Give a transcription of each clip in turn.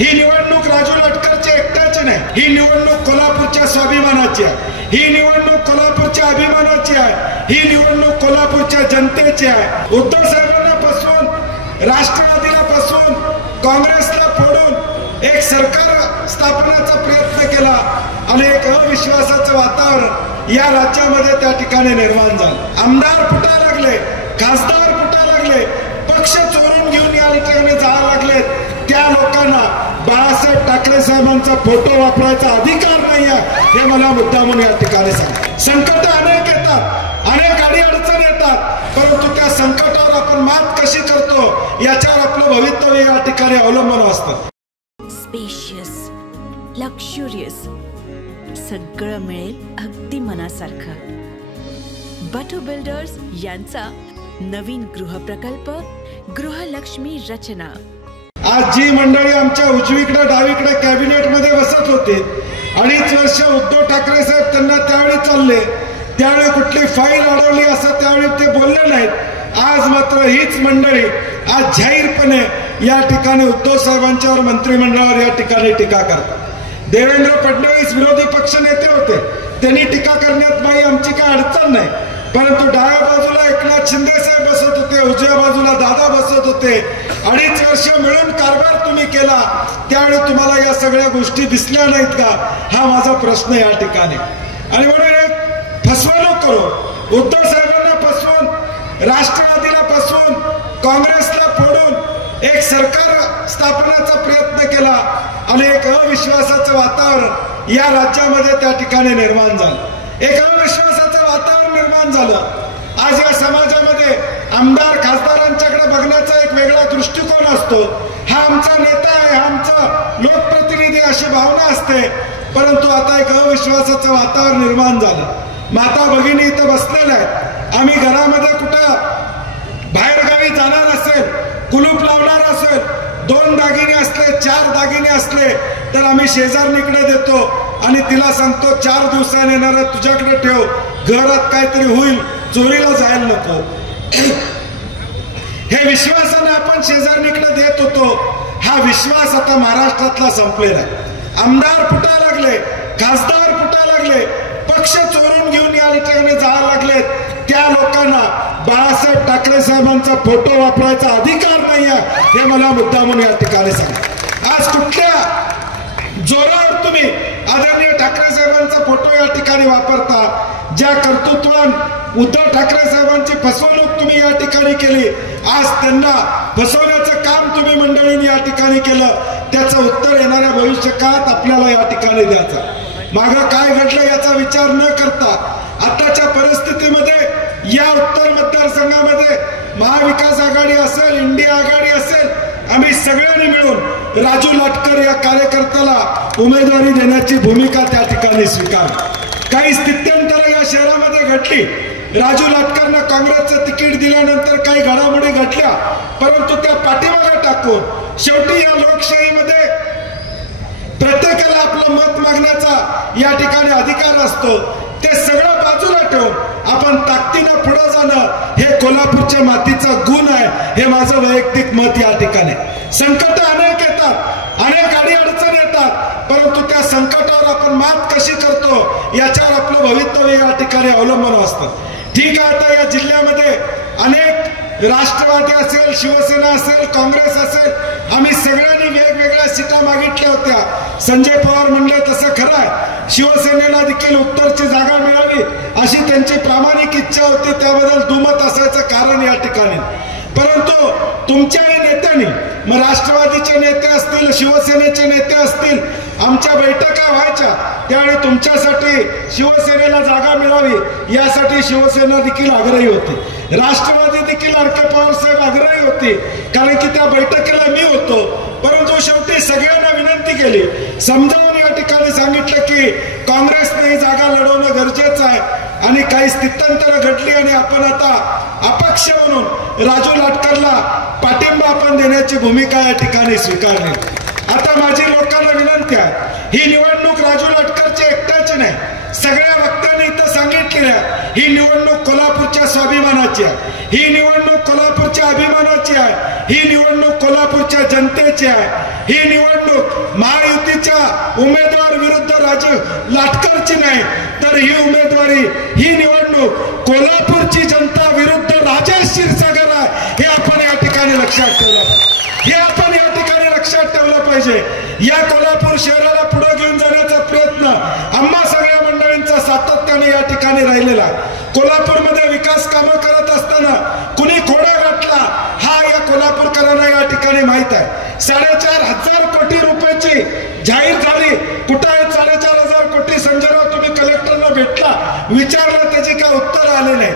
ही निवडणूक राजू लटकरची एकट्याची नाही, ही निवडणूक कोल्हापूरच्या स्वाभिमानाची आहे, ही निवडणूक कोल्हापूरच्या अभिमानाची आहे, ही निवडणूक कोल्हापूरच्या जनतेची आहे। उद्धव साहेबांना पासून, राष्ट्रवादीला पासून, काँग्रेसला फोडून एक सरकार स्थापनेचा प्रयत्न केला आणि एक अविश्वासाचं वातावरण या राज्यामध्ये त्या ठिकाणी निर्माण झालं। आमदार फुटायला लागले, खासदार फुटायला लागले, पक्ष चोरून घेऊन या ठिकाणी जायला लागले। त्या लोकांना बाळासाहेब ठाकरे साहेबांचा फोटो वापरायचा अधिकार नाही आहे हे मला मुद्दामून या ठिकाणी सांग। संकट अनेक येतात, अनेक अडचणी येतात, परंतु त्या संकटावर आपण मात कशी करतो याच्यावर आपलं भवितव्य या ठिकाणी अवलंबून असतं। स्पेशियस, लक्झुरियस, सगळं मिळेल अगदी मनासारखं। बटू बिल्डर्स यांचा नवीन गृहप्रकल्प गृहलक्ष्मी रचना। आज जी मंडळी आमच्या उजवीकडे डावीकडे कॅबिनेट मध्ये बसत होते, 2.5 वर्ष उद्धव ठाकरे साहेब त्यांना त्यावेळी चालले, त्यावेळी कुठली फाईल अडवली असं त्यावेळी ते बोलले नाहीत। आज मात्र हीच मंडळी आज जाहीरपणे या ठिकाणी उद्धव साहेबांच्यावर, मंत्रिमंडळावर या ठिकाणी टीका करतात। देवेंद्र फडणवीस विरोधी पक्ष नेते होते, त्यांनी टीका करण्यात बाई आमची काय अडचण नाही, परंतु डाव्या बाजूला एकनाथ शिंदे साहेब बसत होते, उजव्या बाजूला दादा बसत होते। 2.5 वर्ष मिळून कारभार तुम्ही केला, त्यावेळी तुम्हाला या सगळ्या गोष्टी दिसल्या नाहीत का, हा माझा प्रश्न या ठिकाणी। आणि म्हणून एक फसवणूक करून उद्धव साहेबांना फसवून, राष्ट्रवादीला फसवून, काँग्रेसला फोडून एक सरकार स्थापनेचा प्रयत्न केला आणि एक अविश्वासाचं वातावरण या राज्यामध्ये त्या ठिकाणी निर्माण झालं। एक अविश्वासाचं वातावरण निर्माण झालं। आज या समाजामध्ये आमदार खासदारांच्याकडे बघण्याचा एक वेगळा दृष्टिकोन असतो। हा आमचा नेता आहे, हा आमचा लोकप्रतिनिधी अशी भावना असते, परंतु आता एक अविश्वासाचं वातावरण निर्माण झालं। माता भगिनी इथं बसलेल्या आहेत, आम्ही घरामध्ये कुठं बाहेर गावी जाणार असेल, कुलूप लावणार असेल, 2 दागिने असले, 4 दागिने असले तर आम्ही शेजारणीकडे देतो आणि तिला सांगतो 4 दिवसांनी येणार तुझ्याकडे ठेव, घरात काहीतरी होईल, चोरीला जायला नको। हे विश्वासाने आपण शेजारणीकडे देत होतो, हा विश्वास आता महाराष्ट्रातला संपलेला आहे। आमदार फुटायला लागले, खासदार फुटायला लागले, पक्ष चोरून घेऊन या ठिकाणी जायला लागले। त्या लोकांना बाळासाहेब ठाकरे साहेबांचा फोटो वापरायचा अधिकार नाही आहे हे मला मुद्दामून या ठिकाणी सांग। आज कुठल्या जोरावर तुम्ही आदरणीय ठाकरे साहेबांचा फोटो या ठिकाणी वापरता? ज्या कर्तृत्वान उद्धव ठाकरे साहेबांची फसवणूक तुम्ही या ठिकाणी केली, आज त्यांना फसवण्याचं काम तुम्ही मंडळींनी या ठिकाणी केलं, त्याचं उत्तर येणाऱ्या भविष्य काळात आपल्याला या ठिकाणी द्यायचं। मागं काय घडलं याचा विचार न करता आताच्या परिस्थितीमध्ये या उत्तर मतदारसंघामध्ये महाविकास आघाडी असेल, इंडिया आघाडी असेल, आम्ही सगळ्यांनी मिळून राजू लाटकर या कार्यकर्त्याला उमेदवारी देण्याची भूमिका त्या ठिकाणी स्वीकारली। काही स्थित्यंतर या शहरामध्ये घडली, राजू लाटकरनं काँग्रेसचं तिकीट दिल्यानंतर काही घडामोडी घडल्या, परंतु त्या पाठीमागे टाकून शेवटी या लोकशाहीमध्ये प्रत्येकाला आपलं मत मागण्याचा या ठिकाणी अधिकार असतो। ते सगळं बाजूला ठेवून आपण ताकदीनं पुढे जाणं हे कोल्हापूरच्या मातीचा गुण आहे, हे माझं वैयक्तिक मत या ठिकाणी। संकट अनेक येतात, अनेक अडचणी येतात, परंतु त्या संकटावर आपण मात कशी करतो याच्यावर आपलं भवितव्य या ठिकाणी अवलंबून असतं। ठीक आहे, आता या जिल्ह्यामध्ये अनेक राष्ट्रवादी असेल, शिवसेना असेल, काँग्रेस असेल, आम्ही सगळ्यांनी वेगवेगळ्या सीटा मागितल्या होत्या। संजय पवार म्हणले तसं खरं आहे, शिवसेनेला देखील उत्तरची जागा मिळावी अशी त्यांची प्रामाणिक इच्छा होती, त्याबद्दल दुमत असायचं कारण या ठिकाणी। परंतु तुमच्याही नेत्यांनी, मग राष्ट्रवादीचे नेते असतील, शिवसेनेचे नेते असतील, आमच्या बैठका व्हायच्या त्यावेळी तुमच्यासाठी शिवसेनेला जागा मिळावी यासाठी शिवसेना देखील आग्रही होती, राष्ट्रवादी देखील आर.के. पवार साहेब आग्रही होती, कारण की त्या बैठकीला मी होतो। परंतु शेवटी सगळ्यांना विनंती केली, समजावून या ठिकाणी सांगितलं की काँग्रेसने ही जागा लढवणं गरजेचं आहे आणि काही स्थित्यंतर घडली आणि आपण आता अपक्ष म्हणून राजू लाटकरला पाठिंबा आपण देण्याची भूमिका या ठिकाणी स्वीकारली। आता माझी लोकांना विनंती आहे, ही निवडणूक राजू लाटकरची एकट्याची नाही, सगळ्या वक्त्यांनी इथं सांगितलेली आहे, ही निवडणूक कोल्हापूरच्या स्वाभिमानाची आहे, ही निवडणूक कोल्हापूरच्या अभिमानाची आहे, ही निवडणूक कोल्हापूरच्या जनतेची आहे, ही निवडणूक उमेदवार विरुद्ध राजू लाटकरची नाही, तर ही उमेदवारी, ही निवडणूक कोल्हापूरची जनता विरुद्ध राजेश क्षीरसागर आहे, हे आपण या ठिकाणी लक्षात ठेवलं. हे आपण या ठिकाणी लक्षात ठेवलं पाहिजे. या कोल्हापूर शहराला पुढे घेऊन जाण्याचा प्रयत्न आम्हा सगळ्या मंडळींचा सातत्याने या ठिकाणी राहिलेला. कोल्हापूरमध्ये विकास कामं करत असताना कुणी खोडा घातला हा या कोल्हापूरकरांना या ठिकाणी माहित आहे. 4,500 कोटी रुपयाची जाहीर झाली. कुठं आहे 4,500 कोटी? संजयराव, तुम्ही कलेक्टरला भेटला, विचारलं, त्याचे काय उत्तर आले नाही.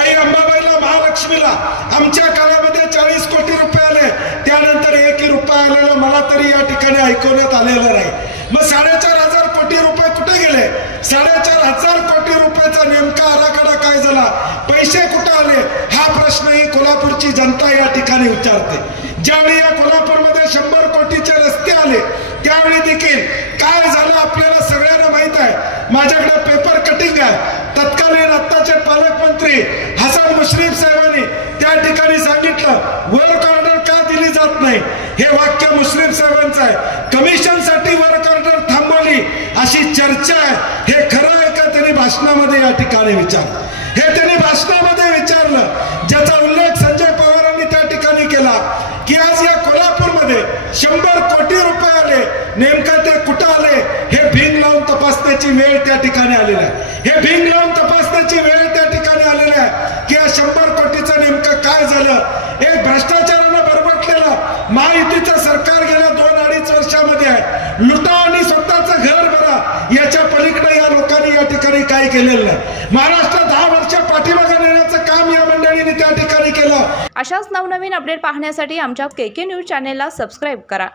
आई अंबाबाईला, महालक्ष्मीला आमच्या काळामध्ये 40 कोटी रुपये आले, त्यानंतर 1 रुपया आलेला मला तरी या ठिकाणी ऐकवण्यात आलेलं नाही. मग 4,500 कोटी रुपये कुठे गेले? 4,500 कोटी रुपयाचा नेमका आराखडा काय झाला? पैसे कुठे आले? हा प्रश्न ही कोल्हापूरची जनता या ठिकाणी विचारते. ज्यावेळी या कोल्हापूरमध्ये 100 कोटीचे रस्ते आले, त्यावेळी देखील काय झालं आपल्याला सगळ्यांना माहित आहे. माझ्याकडे पेपर कटिंग आहे. तत्कालीन आत्ताचे पालकमंत्री हसन मुश्रीफ साहेबांनी त्या ठिकाणी सांगितलं, वर्क ऑर्डर का दिली जात नाही? हे वाक्य मुश्रीफ साहेबांचं आहे. कमिशनसाठी वर्क ऑर्डर थांबवली अशी चर्चा आहे. हे खरं आहे का? त्यांनी भाषणामध्ये या ठिकाणी विचारलं. हे त्यांनी भाषणामध्ये विचारलं, ज्याचा उल्लेख संजय पवारांनी त्या ठिकाणी केला की आज या कोल्हापूरमध्ये 100 कोटी रुपये आले, नेमका ते कुठं आले हे भिंग लावून तपासण्याची वेळ त्या ठिकाणी आलेली आहे. हे भिंग लावून तपासण्याची वेळ त्या ठिकाणी आलेली आहे की या 100 कोटीचं नेमकं काय झालं. एक भ्रष्टाचारानं बरबटलेलं महायुतीचं सरकार गेल्या 2-2.5 वर्षामध्ये आहे. लुटा आणि स्वतःचं घर भरा, याच्या पलीकडे या लोकांनी या ठिकाणी काय केलेलं नाही. महाराष्ट्र 10 वर्ष पाठीमागे नेण्याचं काम या मंडळीने त्या ठिकाणी केलं. अशाच नवनवीन अपडेट पाहण्यासाठी आमच्या KK न्यूज चॅनेलला सबस्क्राईब करा.